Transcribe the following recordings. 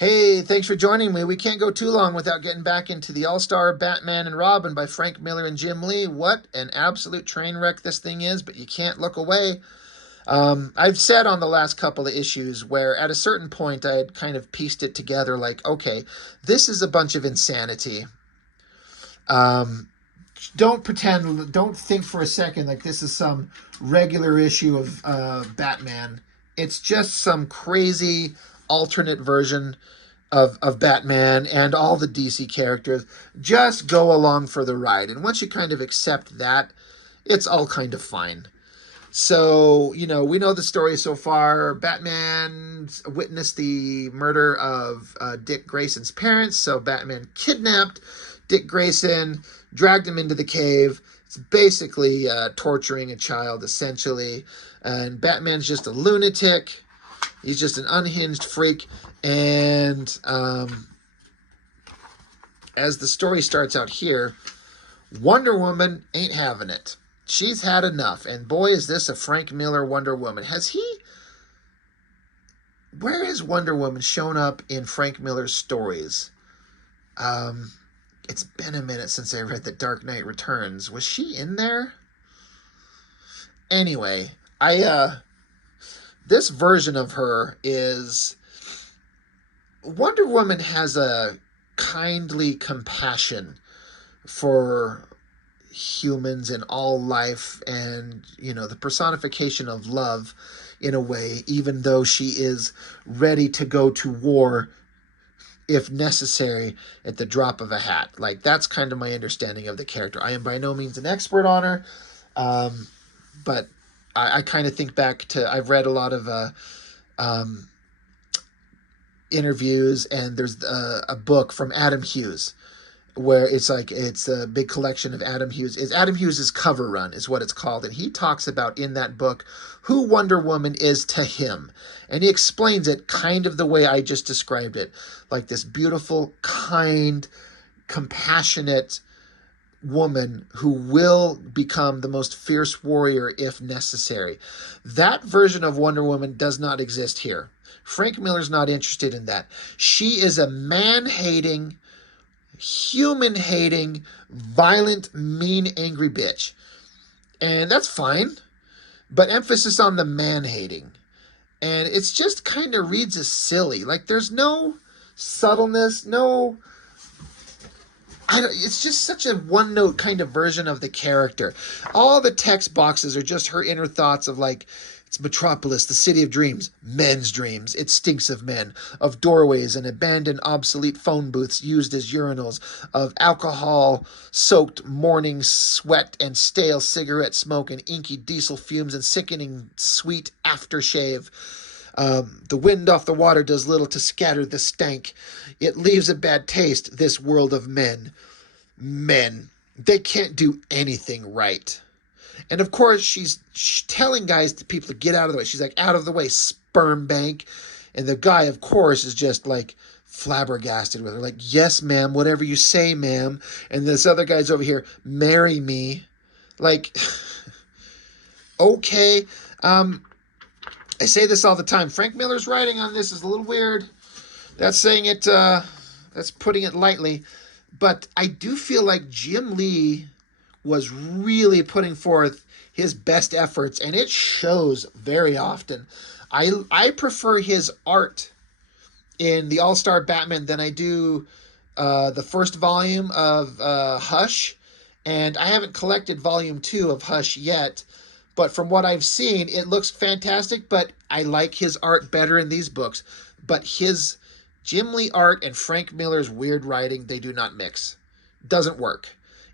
Hey, thanks for joining me. We can't go too long without getting back into the All-Star Batman and Robin by Frank Miller and Jim Lee. What an absolute train wreck this thing is, but you can't look away. I've said on the last couple of issues where at a certain point I had kind of pieced it together like, okay, this is a bunch of insanity. Um, don't think for a second like this is some regular issue of Batman. It's just some crazy alternate version of Batman and all the DC characters. Just go along for the ride. And once you kind of accept that, it's all kind of fine. So, we know the story so far. Batman witnessed the murder of Dick Grayson's parents. So Batman kidnapped Dick Grayson, dragged him into the cave. It's basically torturing a child, essentially. And Batman's just a lunatic. He's just an unhinged freak. And as the story starts out here, Wonder Woman ain't having it. She's had enough. And boy, is this a Frank Miller Wonder Woman. Where has Wonder Woman shown up in Frank Miller's stories? It's been a minute since I read The Dark Knight Returns. Was she in there? Anyway, this version of her is... Wonder Woman has a kindly compassion for humans and all life and, the personification of love in a way, even though she is ready to go to war if necessary at the drop of a hat. Like, that's kind of my understanding of the character. I am by no means an expert on her, but I kind of think back to, I've read a lot of interviews, and there's a book from Adam Hughes where it's a big collection of Adam Hughes' cover run is what it's called, and he talks about in that book who Wonder Woman is to him, and he explains it kind of the way I just described it, like this beautiful, kind, compassionate woman who will become the most fierce warrior if necessary. That version of Wonder Woman does not exist here. Frank Miller's not interested in that. She is a man-hating, human-hating, violent, mean, angry bitch. And that's fine, but emphasis on the man-hating. And it's just kind of reads as silly. Like, there's no subtleness, it's just such a one-note kind of version of the character. All the text boxes are just her inner thoughts of, like, it's Metropolis, the city of dreams, men's dreams. It stinks of men, of doorways and abandoned obsolete phone booths used as urinals, of alcohol-soaked morning sweat and stale cigarette smoke and inky diesel fumes and sickening sweet aftershave. The wind off the water does little to scatter the stank. It leaves a bad taste, this world of men. Men. They can't do anything right. And of course, she's telling people to get out of the way. She's like, out of the way, sperm bank. And the guy, of course, is just like flabbergasted with her. Like, yes, ma'am, whatever you say, ma'am. And this other guy's over here, marry me. Like, okay. I say this all the time. Frank Miller's writing on this is a little weird. That's saying it, that's putting it lightly. But I do feel like Jim Lee was really putting forth his best efforts, and it shows very often. I prefer his art in the All-Star Batman than I do the first volume of Hush, and I haven't collected volume 2 of Hush yet, but from what I've seen, it looks fantastic, but I like his art better in these books. But his Jim Lee art and Frank Miller's weird writing, they do not mix. Doesn't work.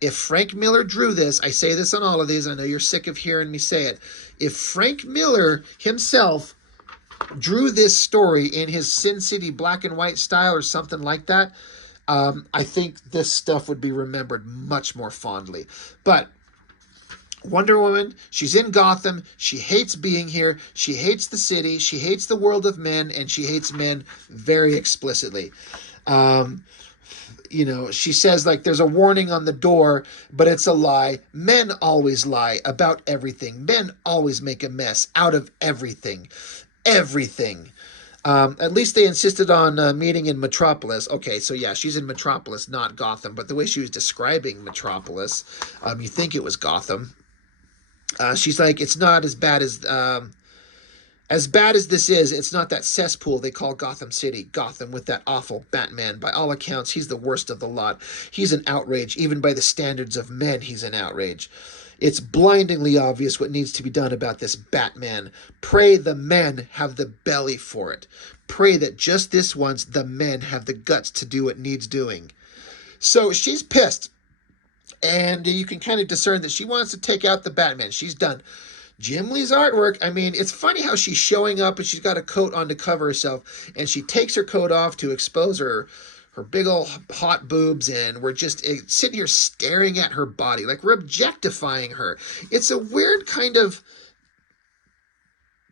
If Frank Miller drew this, I say this on all of these, I know you're sick of hearing me say it. If Frank Miller himself drew this story in his Sin City black and white style or something like that, I think this stuff would be remembered much more fondly. But Wonder Woman, she's in Gotham, she hates being here, she hates the city, she hates the world of men, and she hates men very explicitly. She says, like, there's a warning on the door, but it's a lie. Men always lie about everything. Men always make a mess out of everything. Everything. At least they insisted on meeting in Metropolis. Okay, so yeah, she's in Metropolis, not Gotham. But the way she was describing Metropolis, you think it was Gotham. She's like, it's not as bad as this is. It's not that cesspool they call Gotham City. Gotham with that awful Batman. By all accounts, he's the worst of the lot. He's an outrage. Even by the standards of men, he's an outrage. It's blindingly obvious what needs to be done about this Batman. Pray the men have the belly for it. Pray that just this once the men have the guts to do what needs doing. So she's pissed. And you can kind of discern that she wants to take out the Batman. She's done. Jim Lee's artwork, I mean, it's funny how she's showing up and she's got a coat on to cover herself. And she takes her coat off to expose her big old hot boobs, and we're just sitting here staring at her body like we're objectifying her. It's a weird kind of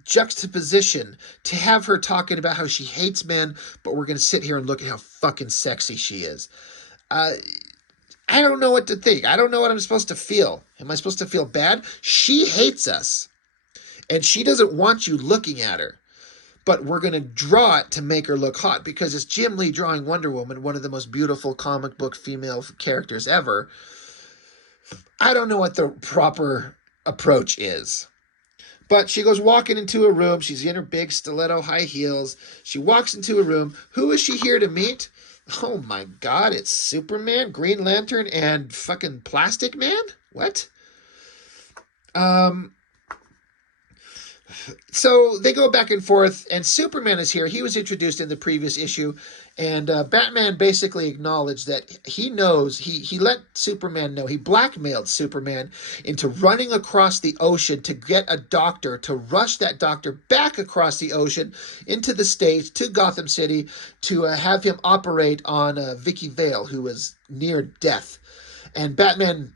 juxtaposition to have her talking about how she hates men, but we're going to sit here and look at how fucking sexy she is. I don't know what to think. I don't know what I'm supposed to feel. Am I supposed to feel bad? She hates us, and she doesn't want you looking at her. But we're going to draw it to make her look hot because it's Jim Lee drawing Wonder Woman, one of the most beautiful comic book female characters ever. I don't know what the proper approach is. But she goes walking into a room. She's in her big stiletto high heels. She walks into a room. Who is she here to meet? Oh my God, it's Superman, Green Lantern, and fucking Plastic Man? What? So they go back and forth, and Superman is here. He was introduced in the previous issue, and Batman basically acknowledged that he knows, he let Superman know, he blackmailed Superman into running across the ocean to get a doctor, to rush that doctor back across the ocean into the States, to Gotham City, to have him operate on Vicky Vale, who was near death. And Batman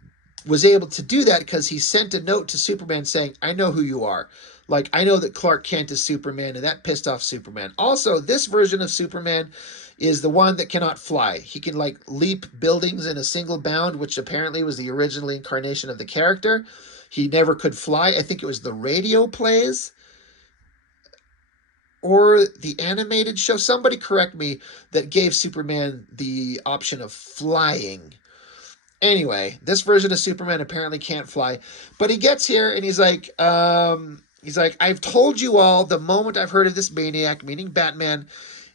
was able to do that because he sent a note to Superman saying, I know who you are. Like, I know that Clark Kent is Superman, and that pissed off Superman. Also, this version of Superman is the one that cannot fly. He can, like, leap buildings in a single bound, which apparently was the original incarnation of the character. He never could fly. I think it was the radio plays or the animated show. Somebody correct me, that gave Superman the option of flying. Anyway, this version of Superman apparently can't fly. But he gets here, and he's like, I've told you all the moment I've heard of this maniac, meaning Batman,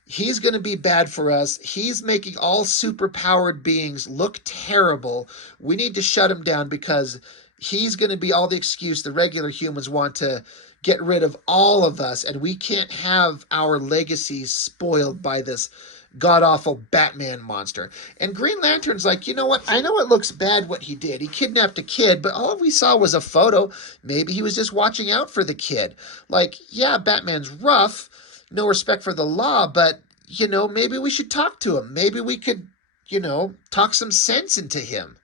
he's going to be bad for us. He's making all superpowered beings look terrible. We need to shut him down because he's going to be all the excuse the regular humans want to get rid of all of us, and we can't have our legacy spoiled by this god-awful Batman monster. And Green Lantern's like, you know what? I know it looks bad what he did. He kidnapped a kid, but all we saw was a photo. Maybe he was just watching out for the kid. Like, yeah, Batman's rough, no respect for the law, but, you know, maybe we should talk to him. Maybe we could, you know, talk some sense into him.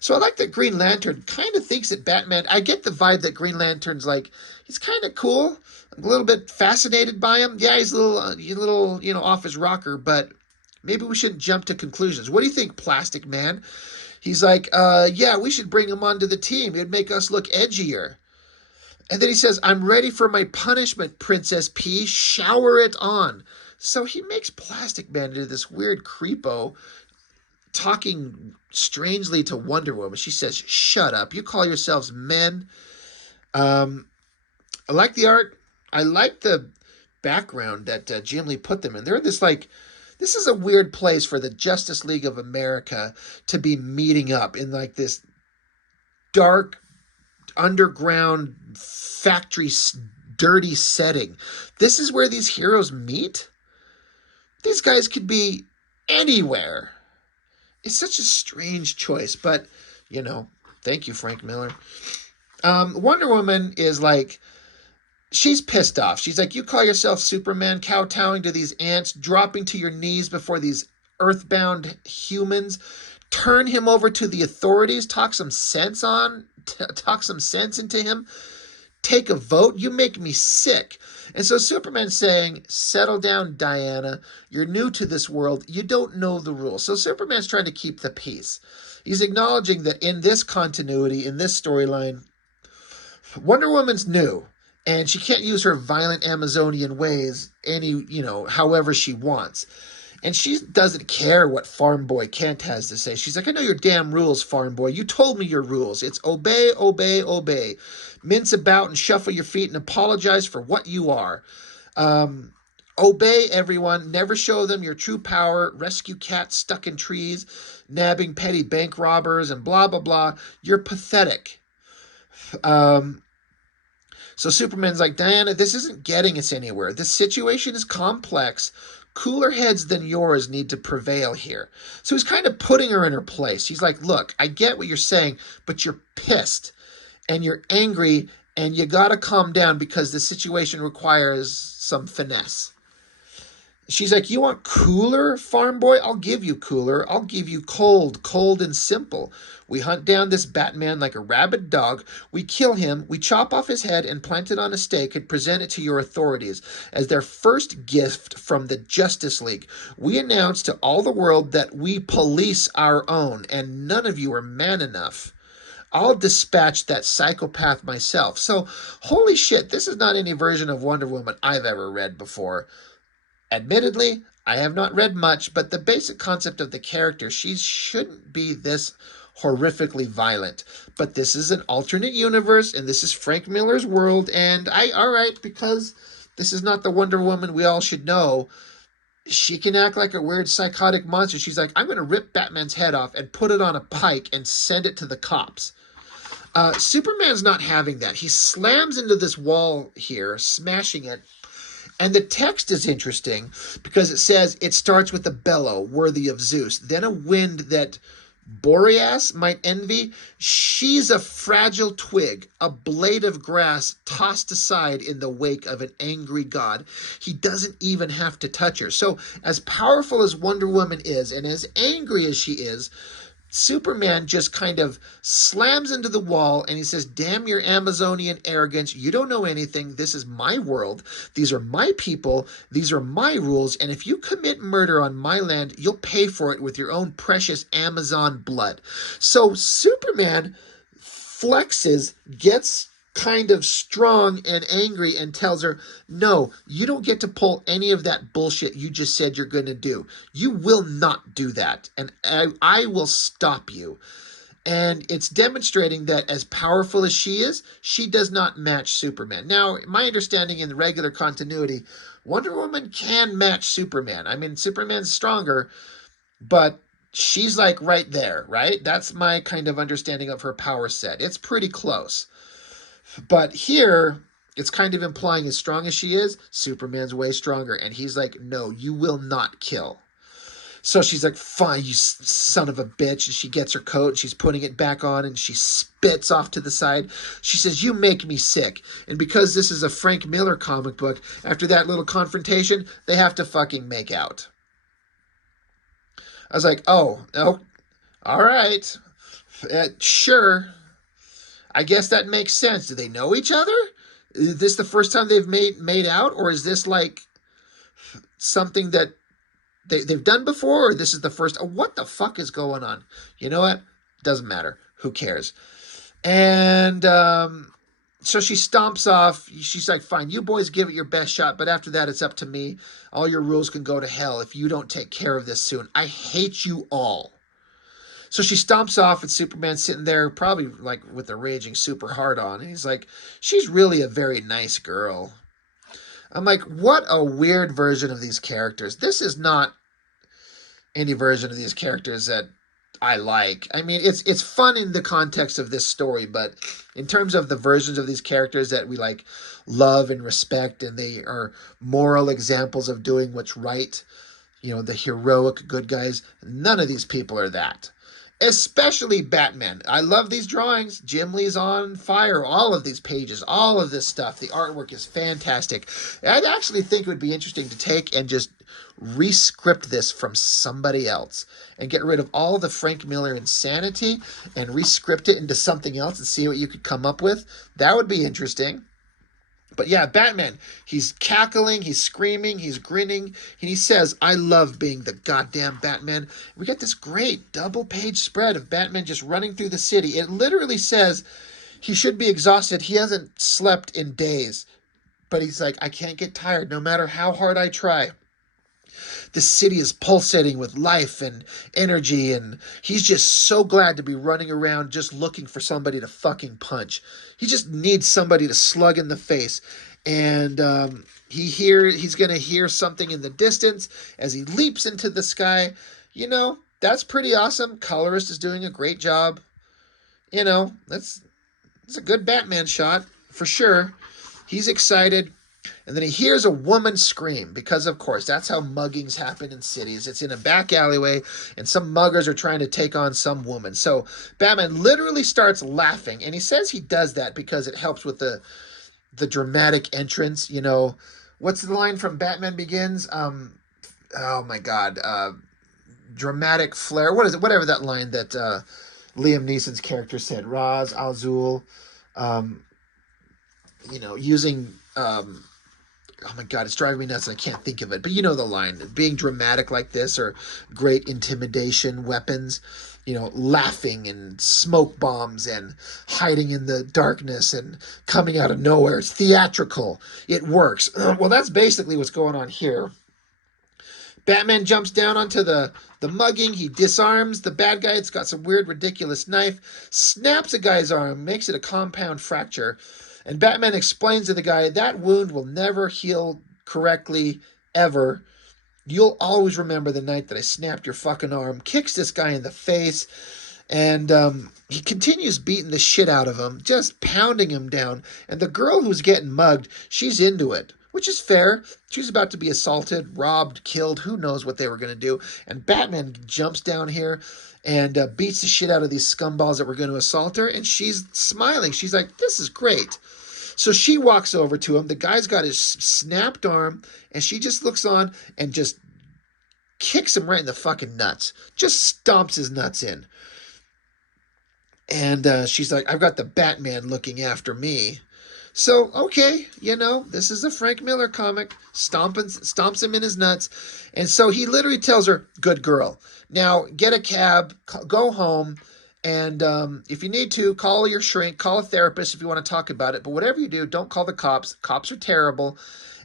So I like that Green Lantern kind of thinks that Batman, I get the vibe that Green Lantern's like, he's kind of cool. I'm a little bit fascinated by him. Yeah, he's a little, you know, off his rocker, but maybe we shouldn't jump to conclusions. What do you think, Plastic Man? He's like, yeah, we should bring him onto the team. It'd make us look edgier. And then he says, I'm ready for my punishment, Princess P. Shower it on. So he makes Plastic Man into this weird creepo talking strangely to Wonder Woman. She says, shut up. You call yourselves men. I like the art. I like the background that Jim Lee put them in. They're in this, like, this is a weird place for the Justice League of America to be meeting up in, like, this dark, underground, factory, dirty setting. This is where these heroes meet? These guys could be anywhere. It's such a strange choice, but, you know, thank you, Frank Miller. Wonder Woman is like, she's pissed off. She's like, you call yourself Superman, kowtowing to these ants, dropping to your knees before these earthbound humans. Turn him over to the authorities. Talk some sense into him. Take a vote. You make me sick. And so Superman's saying, settle down, Diana. You're new to this world. You don't know the rules. So Superman's trying to keep the peace. He's acknowledging that in this continuity, in this storyline, Wonder Woman's new. And she can't use her violent Amazonian ways however she wants. And she doesn't care what Farm Boy Kent has to say. She's like, I know your damn rules, Farm Boy. You told me your rules. It's obey, obey, obey. Mince about and shuffle your feet and apologize for what you are. Obey everyone. Never show them your true power. Rescue cats stuck in trees, nabbing petty bank robbers, and blah, blah, blah. You're pathetic. So Superman's like, Diana, this isn't getting us anywhere. The situation is complex. Cooler heads than yours need to prevail here. So he's kind of putting her in her place. He's like, look, I get what you're saying, but you're pissed and you're angry and you got to calm down because the situation requires some finesse. She's like, you want cooler, Farm Boy? I'll give you cooler. I'll give you cold, cold and simple. We hunt down this Batman like a rabid dog. We kill him. We chop off his head and plant it on a stake and present it to your authorities as their first gift from the Justice League. We announce to all the world that we police our own, and none of you are man enough. I'll dispatch that psychopath myself. So, holy shit, this is not any version of Wonder Woman I've ever read before. Admittedly, I have not read much, but the basic concept of the character, she shouldn't be this horrifically violent. But this is an alternate universe, and this is Frank Miller's world, and because this is not the Wonder Woman we all should know, she can act like a weird psychotic monster. She's like, I'm going to rip Batman's head off and put it on a pike and send it to the cops. Superman's not having that. He slams into this wall here, smashing it. And the text is interesting because it says it starts with a bellow worthy of Zeus, then a wind that Boreas might envy. She's a fragile twig, a blade of grass tossed aside in the wake of an angry god. He doesn't even have to touch her. So as powerful as Wonder Woman is and as angry as she is, Superman just kind of slams into the wall and he says, damn your Amazonian arrogance. You don't know anything. This is my world. These are my people. These are my rules. And if you commit murder on my land, you'll pay for it with your own precious Amazon blood. So Superman flexes, gets kind of strong and angry and tells her, no, you don't get to pull any of that bullshit you just said you're going to do. You will not do that. And I will stop you. And it's demonstrating that as powerful as she is, she does not match Superman. Now, my understanding in the regular continuity, Wonder Woman can match Superman. I mean, Superman's stronger, but she's like right there, right? That's my kind of understanding of her power set. It's pretty close. But here, it's kind of implying as strong as she is, Superman's way stronger. And he's like, no, you will not kill. So she's like, fine, you son of a bitch. And she gets her coat, and she's putting it back on, and she spits off to the side. She says, you make me sick. And because this is a Frank Miller comic book, after that little confrontation, they have to fucking make out. I was like, oh, all right. Sure. I guess that makes sense. Do they know each other? Is this the first time they've made out? Or is this like something that they've done before? Or this is the first? What the fuck is going on? You know what? Doesn't matter. Who cares? And so she stomps off. She's like, fine, you boys give it your best shot. But after that, it's up to me. All your rules can go to hell if you don't take care of this soon. I hate you all. So she stomps off, and Superman's sitting there probably like with a raging super hard on. And he's like, she's really a very nice girl. I'm like, what a weird version of these characters. This is not any version of these characters that I like. I mean, it's fun in the context of this story, but in terms of the versions of these characters that we like love and respect, and they are moral examples of doing what's right, the heroic good guys, none of these people are that. Especially Batman. I love these drawings. Jim Lee's on fire. All of these pages, all of this stuff. The artwork is fantastic. I'd actually think it would be interesting to take and just re-script this from somebody else and get rid of all the Frank Miller insanity and re-script it into something else and see what you could come up with. That would be interesting. But yeah, Batman, he's cackling, he's screaming, he's grinning, and he says, I love being the goddamn Batman. We got this great double-page spread of Batman just running through the city. It literally says He should be exhausted. He hasn't slept in days. But he's like, I can't get tired no matter how hard I try. The city is pulsating with life and energy, and he's just so glad to be running around just looking for somebody to fucking punch. He just needs somebody to slug in the face. And he's going to hear something in the distance as he leaps into the sky. You know, that's pretty awesome. Colorist is doing a great job. You know, that's a good Batman shot for sure. He's excited. And then he hears a woman scream because, of course, that's how muggings happen in cities. It's in a back alleyway, and some muggers are trying to take on some woman. So Batman literally starts laughing, and he says he does that because it helps with the dramatic entrance. You know, what's the line from Batman Begins? Oh my God, dramatic flair. What is it? Whatever that line that Liam Neeson's character said. Ra's al Ghul, you know, using. Oh my God, it's driving me nuts and I can't think of it. But you know the line, being dramatic like this, or great intimidation weapons, you know, laughing and smoke bombs and hiding in the darkness and coming out of nowhere. It's theatrical. It works. Well, that's basically what's going on here. Batman jumps down onto the mugging. He disarms the bad guy. It's got some weird, ridiculous knife. Snaps a guy's arm, makes it a compound fracture. And Batman explains to the guy, that wound will never heal correctly, ever. You'll always remember the night that I snapped your fucking arm. Kicks this guy in the face. And he continues beating the shit out of him, just pounding him down. And the girl who's getting mugged, she's into it, which is fair. She's about to be assaulted, robbed, killed. Who knows what they were going to do. And Batman jumps down here and beats the shit out of these scumballs that were going to assault her. And she's smiling. She's like, this is great. So she walks over to him. The guy's got his snapped arm, and she just looks on and just kicks him right in the fucking nuts. Just stomps his nuts in. And she's like, I've got the Batman looking after me. So, okay, you know, this is a Frank Miller comic. Stomps him in his nuts. And so he literally tells her, good girl. Now, get a cab, go home. And if you need to, call your shrink, call a therapist if you want to talk about it. But whatever you do, don't call the cops. Cops are terrible.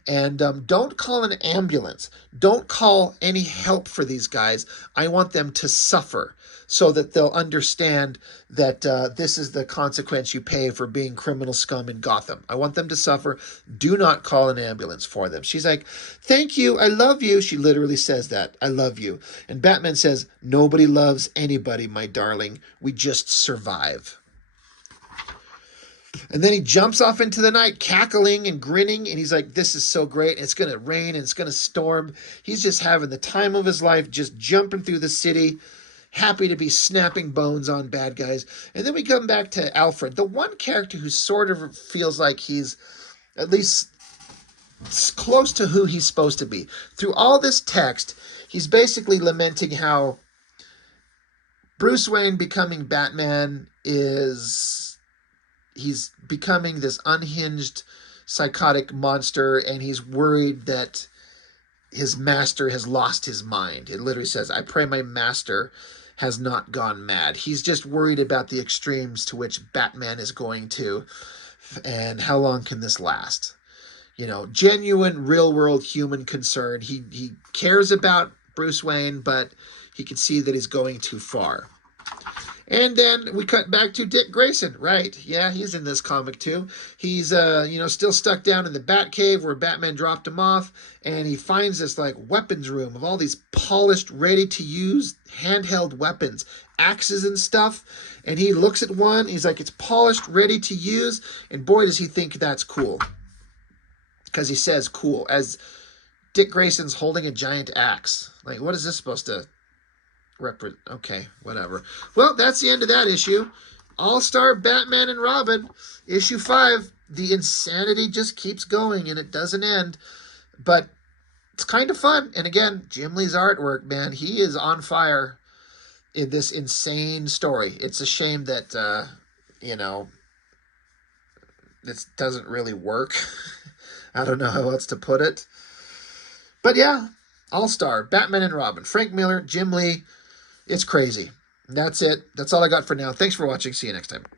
And don't call an ambulance. Don't call any help for these guys. I want them to suffer so that they'll understand that this is the consequence you pay for being criminal scum in Gotham. I want them to suffer. Do not call an ambulance for them. She's like, thank you. I love you. She literally says that. I love you. And Batman says, nobody loves anybody, my darling. We just survive. And then he jumps off into the night, cackling and grinning, and he's like, this is so great. It's going to rain and it's going to storm. He's just having the time of his life, just jumping through the city, happy to be snapping bones on bad guys. And then we come back to Alfred, the one character who sort of feels like he's at least close to who he's supposed to be. Through all this text, he's basically lamenting how Bruce Wayne becoming Batman he's becoming this unhinged, psychotic monster, and he's worried that his master has lost his mind. It literally says, I pray my master has not gone mad. He's just worried about the extremes to which Batman is going to, and how long can this last? You know, genuine, real-world human concern. He cares about Bruce Wayne, but he can see that he's going too far. And then we cut back to Dick Grayson, right? Yeah, he's in this comic too. He's, still stuck down in the Batcave where Batman dropped him off, and he finds this, weapons room of all these polished, ready-to-use handheld weapons, axes and stuff, and he looks at one, he's like, it's polished, ready to use, and boy, does he think that's cool. Because he says cool, as Dick Grayson's holding a giant axe. Like, what is this supposed to... Okay, whatever. Well, that's the end of that issue. All-Star Batman and Robin, issue 5. The insanity just keeps going, and it doesn't end. But it's kind of fun. And again, Jim Lee's artwork, man, he is on fire in this insane story. It's a shame that, this doesn't really work. I don't know how else to put it. But yeah, All-Star, Batman and Robin, Frank Miller, Jim Lee. It's crazy. That's it. That's all I got for now. Thanks for watching. See you next time.